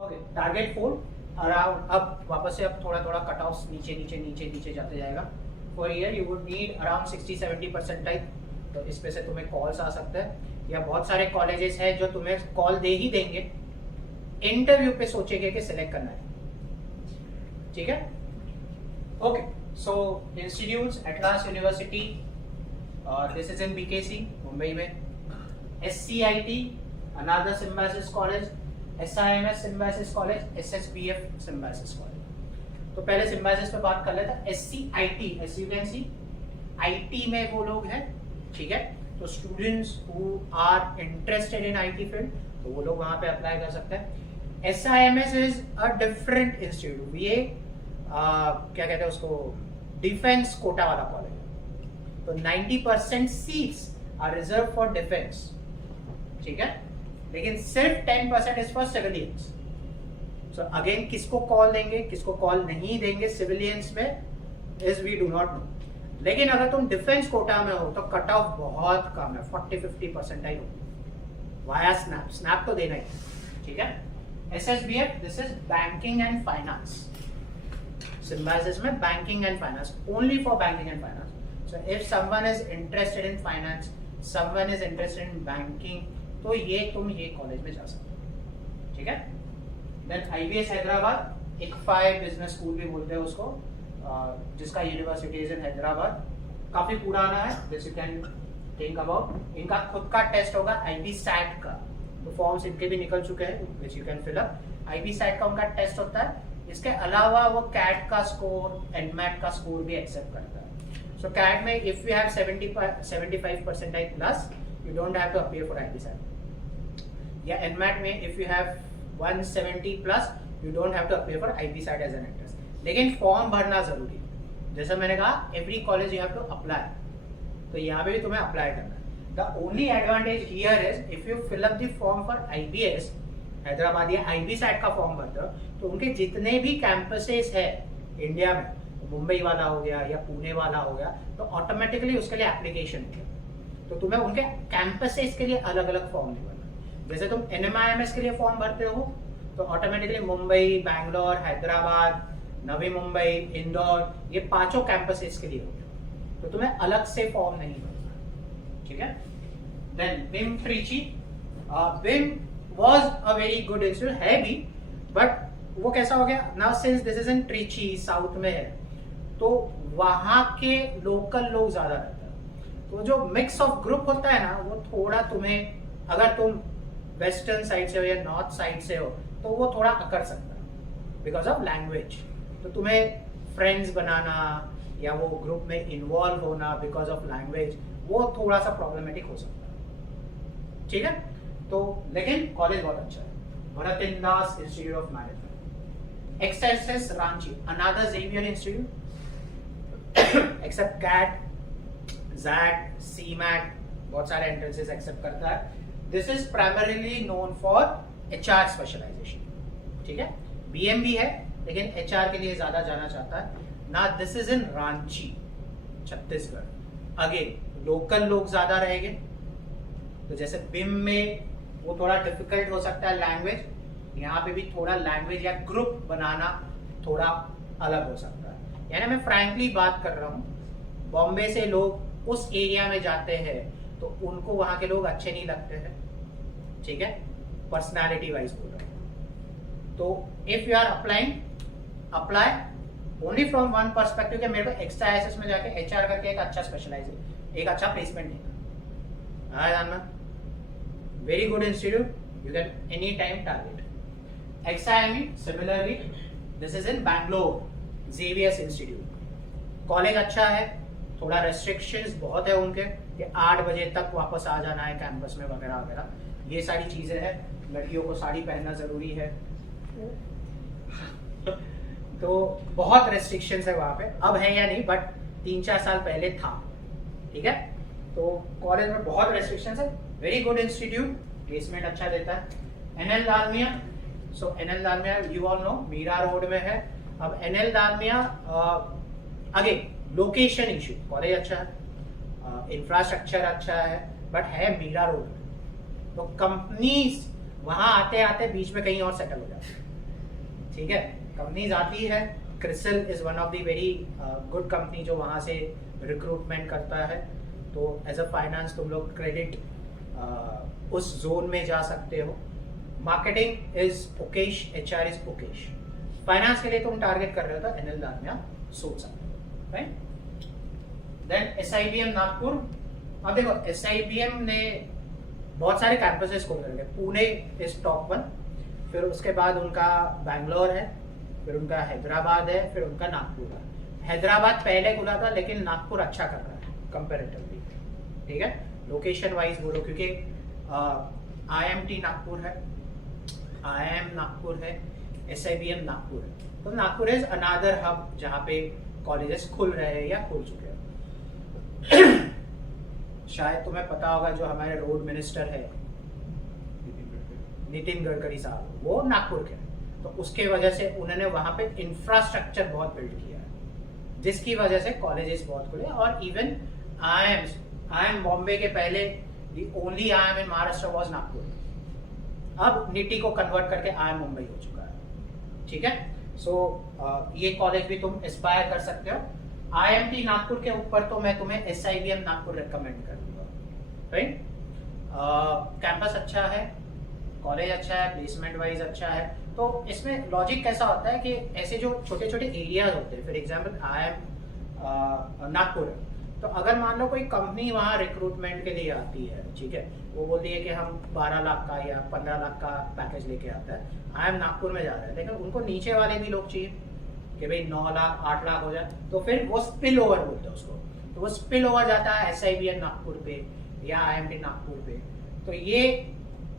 Okay, target 4 around, अब वापस से अब थोड़ा थोड़ा कट ऑफ नीचे नीचे नीचे नीचे जाते जाएगा। For year you would need around 60-70 percentile. तो इस पे से तुम्हें कॉल्स आ सकता है, या बहुत सारे कॉलेजेस हैं जो तुम्हें कॉल दे ही देंगे, इंटरव्यू पे सोचेंगे कि सिलेक्ट करना है। ठीक है, okay. So institutes, Atlas university, this is in BKC Mumbai में, SCIT another Symbiosis college, SIMS Symbiosis college, SSBF Symbiosis college. तो पहले सिम्बायोसिस पे बात कर लेते हैं। SCIT, as you can see, IT में वो लोग हैं, ठीक है। तो students who are interested in IT field, तो वो लोग वहां पे अप्लाई कर सकते हैं। SIMS is a different institute, ये क्या कहते हैं उसको, डिफेंस कोटा वाला कॉलेज है। तो 90% seats are reserved for defence, ठीक है, लेकिन सिर्फ 10% is for civilians. So again किसको कॉल देंगे, किसको कॉल नहीं देंगे सिविलियंस में, is we do not know. लेकिन अगर तुम डिफेंस कोटा में हो तो कट ऑफ बहुत कम है, 40-50 परसेंटाइल होगी वाया स्नैप, स्नैप तो देना ही, ठीक है। SSBF, this is banking and finance. Symbiosis में banking and finance, only for banking and finance. So if someone is interested in finance, someone is interested in banking, तो ये तुम ये कॉलेज में जा सकते हो, ठीक है। Then IBS Hyderabad, ICFI business school भी बोलते हैं उसको, जिसका यूनिवर्सिटी इज इन हैदराबाद, काफी पुराना है, this you can think about. इनका खुद का टेस्ट होगा IB SAT का, तो फॉर्म्स इनके भी निकल चुके हैं, which you can fill up. IB SAT का उनका टेस्ट होता है। इसके अलावा वो CAT का स्कोर, NMAT का स्कोर भी एक्सेप्ट करता है। सो CAT में if you have 75 percentile plus, you don't have to appear for IB SAT. या NMAT में if you have 170 plus, you don't have to appear for IB SAT as an entrance. लेकिन form भरना जरूरी है। जैसा मैंने कहा, every college you have to apply. तो यहाँ पे भी तुम्हें अप्लाई करना है। The only advantage here is if you fill up the form for IBS Hyderabad या IB SAT का फॉर्म भरते हो, तो उनके जितने भी कैंपसेस है इंडिया में, मुंबई वाला हो गया या पुणे वाला हो गया, तो ऑटोमेटिकली उसके लिए एप्लीकेशन हो गया। तो तुम्हें उनके कैंपसेस के लिए अलग अलग फॉर्म नहीं भरना। जैसे तुम NMIMS के लिए फॉर्म भरते हो, तो ऑटोमेटिकली मुंबई, बैंगलोर, हैदराबाद, नवी मुंबई, इंदौर, ये पांचों कैंपसेस के लिए हो गया। तो तुम्हें अलग से फॉर्म नहीं भरना, ठीक है। Then BIM Trichy, BIM was a very good institute, है भी, बट वो कैसा हो गया now, since this is in Trichy, south में है, तो वहां के लोकल लोग ज्यादा रहते हैं। तो जो मिक्स ऑफ ग्रुप होता है ना, वो थोड़ा तुम्हें, अगर तुम वेस्टर्न साइड से हो या नॉर्थ साइड से हो, तो वो थोड़ा अकड़ सकता है बिकॉज ऑफ लैंग्वेज। तो तुम्हें फ्रेंड्स बनाना या वो ग्रुप में इन्वॉल्व होना बिकॉज ऑफ लैंग्वेज, वो थोड़ा सा प्रॉब्लमेटिक हो सकता है, ठीक है। तो लेकिन कॉलेज बहुत अच्छा है, भरतिन दास institute of management. XSS Ranchi, another Xavier institute, except CAT, ZAT, CMAT, बहुत सारे एंट्रेंसेस एक्सेप्ट करता है। This is primarily known for HR specialization, ठीक है। BM भी है, लेकिन HR के लिए ज्यादा जाना चाहता है ना। This is in Ranchi, Chhattisgarh. Again local लोग ज्यादा रहेंगे, तो जैसे BIM में वो थोड़ा डिफिकल्ट हो सकता है लैंग्वेज, यहाँ पे भी थोड़ा लैंग्वेज या ग्रुप बनाना थोड़ा अलग हो सकता है। यानी मैं फ्रैंकली बात कर रहा हूँ, बॉम्बे से लोग उस एरिया में जाते हैं तो उनको वहां के लोग अच्छे नहीं लगते हैं, ठीक है, पर्सनालिटी वाइज बोल रहा हूँ। तो if you are applying, apply only from one perspective, मेरे को एक्स्ट्रा एसएस में जाके HR करके एक अच्छा स्पेशलाइजेशन, एक अच्छा प्लेसमेंट देना। जानना, very good institute, you can anytime target. XIME similarly, this is in Bangalore, Xavier's Institute. College अच्छा है, थोड़ा रेस्ट्रिक्शंस बहुत है उनके कि 8 बजे तक वापस आ जाना है कैंपस में वगैरह वगैरह, ये सारी चीजें हैं। लड़कियों को साड़ी पहनना जरूरी है, तो बहुत रेस्ट्रिक्शंस है वहां पे। अब है या नहीं, बट 3-4 साल पहले था, ठीक है। तो कॉलेज में बहुत रेस्ट्रिक्शंस है। वेरी गुड इंस्टीट्यूट, प्लेसमेंट अच्छा देता है। NL Dalmia, so NL Dalmia you all know Mira road में है। अब NL Dalmia again location issue, college अच्छा है, इंफ्रास्ट्रक्चर अच्छा है, बट है मीरा रोड में, तो कंपनीज वहां आते आते बीच में कहीं और सेटल हो जाती है। ठीक है, कंपनीज आती है। CRISIL is one of the very good company जो वहाँ से रिक्रूटमेंट करता है। तो एज अ फाइनेंस तुम लोग क्रेडिट उस जोन में जा सकते हो। Marketing is Okesh, HR is Okesh. Finance के लिए तुम टारगेट कर रहे हो तो NL दालमिया सोच सकते हो, राइट। Then SIBM Nagpur. अब देखो SIBM ने बहुत सारे कैंपसेस खोल रखे, पुणे इज टॉप 1, फिर उसके बाद उनका बैंगलोर है, फिर उनका हैदराबाद है, फिर उनका नागपुर है। हैदराबाद पहले खुला था लेकिन नागपुर अच्छा कर रहा है कंपेरेटिवली, ठीक है, लोकेशन वाइज बोलो, क्योंकि IMT नागपुर है, IIM नागपुर है, SIBM नागपुर है। तो नागपुर इज अनदर हब जहाँ पे कॉलेजेस खुल रहे हैं या खुल चुके हैं। शायद तुम्हें पता होगा जो हमारे रोड मिनिस्टर है नितिन गडकरी साहब, वो नागपुर के, तो उसके वजह से उन्होंने वहां पे इंफ्रास्ट्रक्चर बहुत बिल्ड किया है, जिसकी वजह से कॉलेजेस बहुत खुले। और इवन IIM बॉम्बे के पहले the only IIM in Maharashtra was Nagpur. अब निटी को कन्वर्ट करके IIM मुंबई हो चुका है, ठीक है। सो ये कॉलेज भी तुम एस्पायर कर सकते हो। IMT नागपुर के ऊपर तो मैं तुम्हें SIBM नागपुर रेकमेंड कर दूंगा, राइट। कैंपस अच्छा है, कॉलेज अच्छा है, प्लेसमेंट वाइज अच्छा है। तो इसमें लॉजिक कैसा होता है कि ऐसे जो छोटे छोटे एरियाज होते हैं, फॉर एग्जांपल IIM नागपुर, तो अगर मान लो कोई कंपनी वहाँ रिक्रूटमेंट के लिए आती है, ठीक है, वो बोलती है कि हम 12 लाख का या 15 लाख का पैकेज लेके आता है, IIM नागपुर में जा रहा है, लेकिन उनको नीचे वाले भी लोग चाहिए कि भाई 9 लाख 8 लाख हो जाए, तो फिर वो स्पिल ओवर बोलते हैं उसको, तो वो स्पिल ओवर जाता है SIBM नागपुर पे या IMT नागपुर पे। तो ये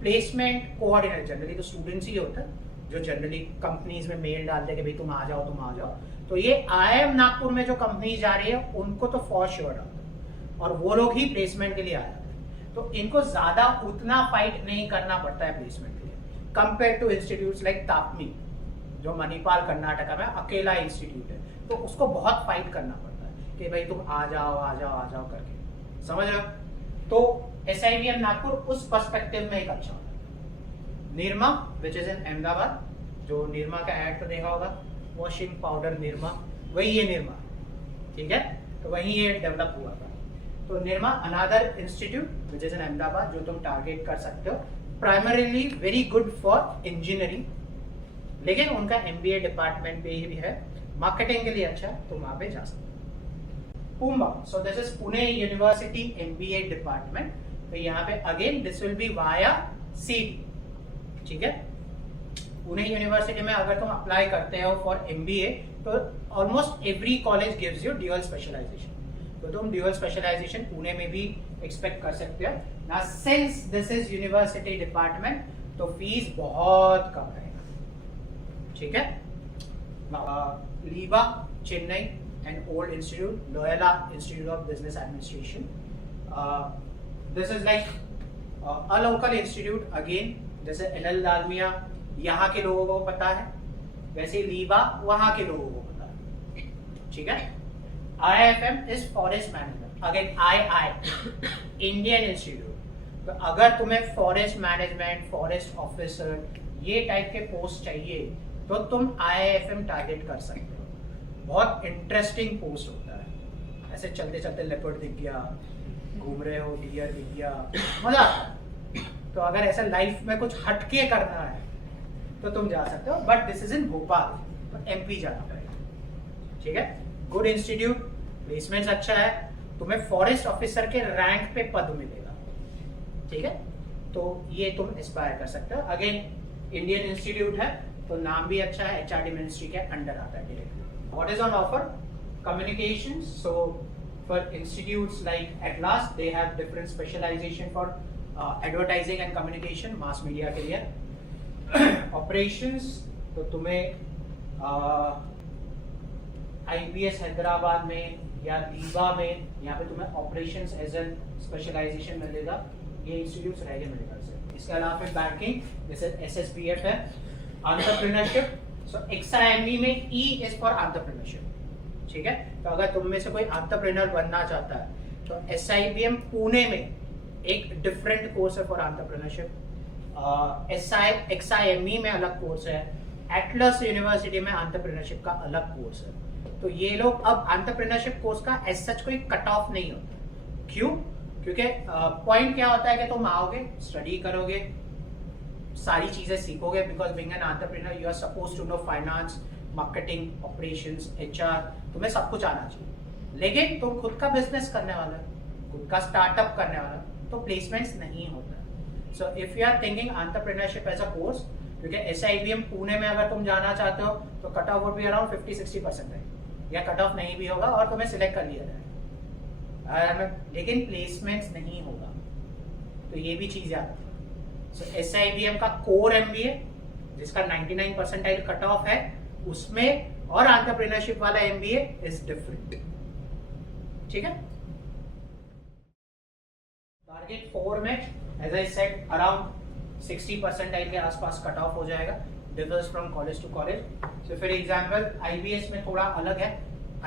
प्लेसमेंट कोऑर्डिनेटर जनरली तो स्टूडेंट्स ही होता है, जो जनरली कंपनीज में मेल डालते हैं कि भाई तुम आ जाओ। तो ये IIM नागपुर में जो कंपनी जा रही है उनको तो फॉर श्योर आता है, और वो लोग ही प्लेसमेंट के लिए आ जाते हैं। तो इनको ज्यादा उतना फाइट नहीं करना पड़ता है प्लेसमेंट के लिए, कंपेयर टू इंस्टीट्यूट्स लाइक तापमी जो मणिपाल कर्नाटका में अकेला इंस्टीट्यूट है, तो उसको बहुत फाइट करना पड़ता है कि भाई तुम आ जाओ करके, समझ रहे हो। तो SIBM नागपुर उस पर्सपेक्टिव में एक अच्छा होता है। Nirma which is in Ahmedabad, जो निरमा का ऐड तो देखा होगा, वॉशिंग पाउडर निरमा, वही ये निरमा, ठीक है, तो वही ये डेवलप हुआ था। तो Nirma another institute which is in Ahmedabad जो तुम टारगेट कर सकते हो, primarily very good for engineering, लेकिन उनका MBA डिपार्टमेंट भी है, मार्केटिंग के लिए अच्छा, तो वहां पे जा सकते हो। PUMBA, so this is Pune university MBA department. तो यहाँ पे again this will be via seat, ठीक है। पुणे यूनिवर्सिटी में अगर तुम अप्लाई करते हो फॉर MBA, तो almost every college gives you dual specialisation, तो तुम ड्यूअल स्पेशलाइजेशन पुणे में भी एक्सपेक्ट कर सकते हो। ना since this is university department, तो फीस बहुत कम रहेगा, ठीक है। लीबा Chennai and old institute, Loyola Institute of Business Administration. This is like a local institute again, जैसे NL दालमिया यहाँ के लोगों को पता है, वैसे लीबा वहाँ के लोगों को पता है, ठीक है। IIFM is forest management, again II Indian Institute। तो अगर तुम्हें फॉरेस्ट मैनेजमेंट, फॉरेस्ट ऑफिसर ये टाइप के पोस्ट चाहिए, तो तुम IIFM टारगेट कर सकते हो। बहुत इंटरेस्टिंग पोस्ट होता है, ऐसे चलते चलते लेपर्ड दिख गया, घूम रहे हो डियर दिख गया, मजा आता है। तो अगर ऐसा लाइफ में कुछ हटके करना है तो तुम जा सकते हो, बट दिस इज इन भोपाल, तो MP जाना पड़ेगा, ठीक है। गुड इंस्टीट्यूट, प्लेसमेंट अच्छा है, तुम्हें फॉरेस्ट ऑफिसर के रैंक पे पद मिलेगा, ठीक है। तो ये तुम एस्पायर कर सकते हो। अगेन इंडियन इंस्टीट्यूट है, तो नाम भी अच्छा है, HRD मिनिस्ट्री के अंडर आता है directly. What is on offer? Communications. So for institutes like Atlas, they have different specialization for advertising and communication, mass media के लिए। Operations, तो तुम्हें IPS हैदराबाद में या लीबा में, यहाँ पे तुम्हें ऑपरेशंस एज एन स्पेशलाइजेशन मिलेगा, ये इंस्टीट्यूट्स रहेंगे मेरे ख्याल से। इसके अलावा फिर बैंकिंग जैसे SSBF है, एंटरप्रेन्योरशिप, सो XIME में E इज फॉर एंटरप्रेन्योरशिप, ठीक है। तो अगर तुम में से कोई एंटरप्रेन्योर बनना चाहता है, तो SIBM पुणे में एक डिफरेंट कोर्स है फॉर एंटरप्रेन्योरशिप, XIME में अलग कोर्स है, एटलस यूनिवर्सिटी में एंटरप्रेन्योरशिप का अलग कोर्स है। तो ये लोग अब एंटरप्रेन्योरशिप कोर्स का एज सच कोई कट ऑफ नहीं होता। क्यों? क्योंकि पॉइंट क्या होता है कि तुम आओगे, स्टडी करोगे, सारी चीजें सीखोगे, because being an entrepreneur you are suppose to know finance, marketing, operations, HR, तुम्हें सब कुछ आना चाहिए। लेकिन तुम खुद का बिजनेस करने वाला है, खुद का स्टार्टअप करने वाला, तो प्लेसमेंट्स नहीं होता। So if you are thinking entrepreneurship as a course, क्योंकि SIBM पुणे में अगर तुम जाना चाहते हो तो cut off would be around 50-60% है, या कट ऑफ नहीं भी होगा और तुम्हें सिलेक्ट कर लिया जाएगा, लेकिन प्लेसमेंट्स नहीं होगा। तो ये भी चीज याद रखो। सो SIBM का कोर MBA जिसका 99 परसेंटाइल कट ऑफ है उसमें, और एंटरप्रेन्योरशिप वाला MBA इज डिफरेंट। ठीक है। टारगेट 4 में as I said around 60 percentile के आसपास कट ऑफ हो जाएगा, differs from college to college. So for example IBS में थोड़ा अलग है,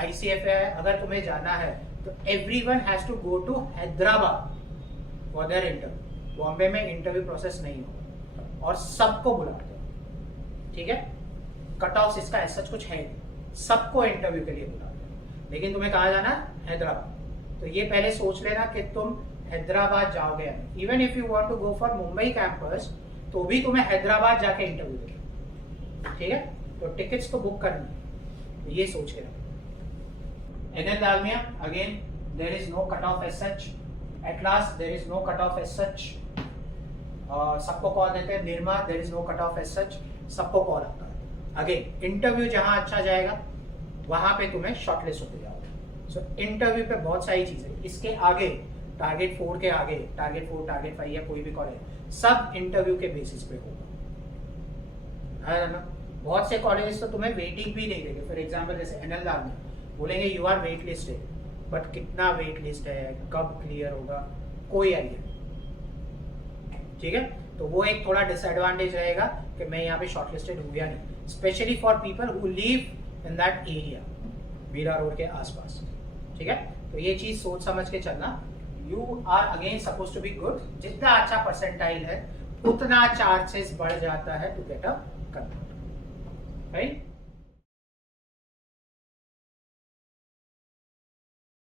ICFA अगर तुम्हें जाना है तो everyone has to go to Hyderabad for their interview. Bombay में इंटरव्यू प्रोसेस नहीं होगा और सबको बुलाते हैं। ठीक है। कट ऑफ इसका ऐसा कुछ है, सबको इंटरव्यू के लिए बुलाते हैं, लेकिन तुम्हें कहा जाना हैदराबाद। तो ये पहले सोच लेना कि तुम हैदराबाद जाओगे। Even if you want to go for Mumbai campus तो भी तुम्हें हैदराबाद जाके इंटरव्यू देना। ठीक है। तो टिकट्स तो बुक करनी, ये सोच के रखो। NL Dalmia, again there is no cut off as such. Atlas there is no cut off as such. सबको कॉल देते हैं। Nirma there is no cut off as such. सबको कॉल आता है। अगेन इंटरव्यू जहां अच्छा जाएगा वहां पे तुम्हें शॉर्टलिस्ट होते जाओगे। सो इंटरव्यू पे बहुत सारी चीजें, इसके आगे टारगेट 4 के आगे टारगेट 4, टारगेट 5 या कोई भी कॉलेज, सब इंटरव्यू के बेसिस पे होगा, है ना। बहुत से कॉलेजेस तो तुम्हें वेटिंग भी नहीं देंगे। फॉर एग्जांपल जैसे NL Dalmia बोलेंगे you are wait listed, but कितना वेट लिस्ट है, कब क्लियर होगा, कोई आइडिया नहीं। ठीक है। तो वो एक थोड़ा डिसएडवांटेज रहेगा कि मैं यहाँ पे शॉर्टलिस्टेड हूँ या नहीं, specially for people who live in that area, Mira road के आसपास। ठीक है। तो ये चीज सोच समझ के चलना। You are again suppose to be good, जितना अच्छा परसेंटाइल है उतना चांसेस बढ़ जाता है to get a convert, right.